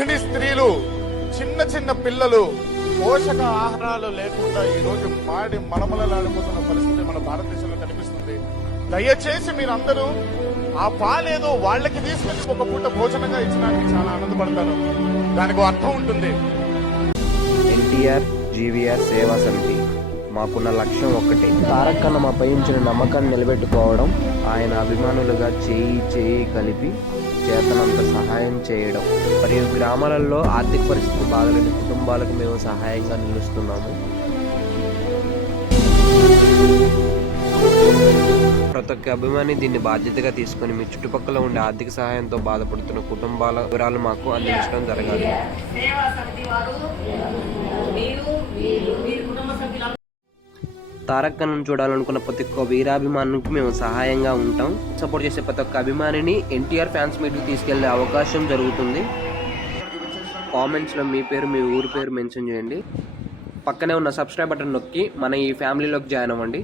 స్త్రీలు, చిన్న చిన్న పిల్లలు పోషక ఆహారాలు లేకుండా ఈ రోజు మాడి మలమలలాడిపోతున్న పరిస్థితి మన భారతదేశంలో కనిపిస్తుంది. దయచేసి మీరందరూ ఆ పాలేదో వాళ్ళకి తీసుకెళ్లి ఒక పూట భోజనంగా ఇచ్చడానికి చాలా ఆనందపడతారు. దానికి అర్థం ఉంటుంది. ఎన్టీఆర్ జీవీఆర్ సేవా సమితి మాకున్న లక్ష్యం ఒక్కటే, తారక్ అన్న మాపై ఉంచిన నమ్మకాన్ని నిలబెట్టుకోవడం, ఆయన అభిమానులుగా చేయి కలిపి చేతనంత సహాయం చేయడం, మరియు గ్రామాలలో ఆర్థిక పరిస్థితి బాగలేని కుటుంబాలకు మేము సహాయంగా నిలుస్తున్నాము. ప్రతి ఒక్క అభిమాని దీన్ని బాధ్యతగా తీసుకుని మీ చుట్టుపక్కల ఉండే ఆర్థిక సహాయంతో బాధపడుతున్న కుటుంబాల వివరాలు మాకు అందించడం జరగాలి. తారక్ అన్నను చూడాలనుకున్న ప్రతి ఒక్క వీరాభిమానికి మేము సహాయంగా ఉంటాం. సపోర్ట్ చేసే ప్రతి ఒక్క అభిమానిని ఎన్టీఆర్ ఫ్యాన్స్ మీట్కి తీసుకెళ్లే అవకాశం జరుగుతుంది. కామెంట్స్లో మీ పేరు, మీ ఊరి పేరు మెన్షన్ చేయండి. పక్కనే ఉన్న సబ్స్క్రైబ్ బటన్ నొక్కి మన ఈ ఫ్యామిలీలోకి జాయిన్ అవ్వండి.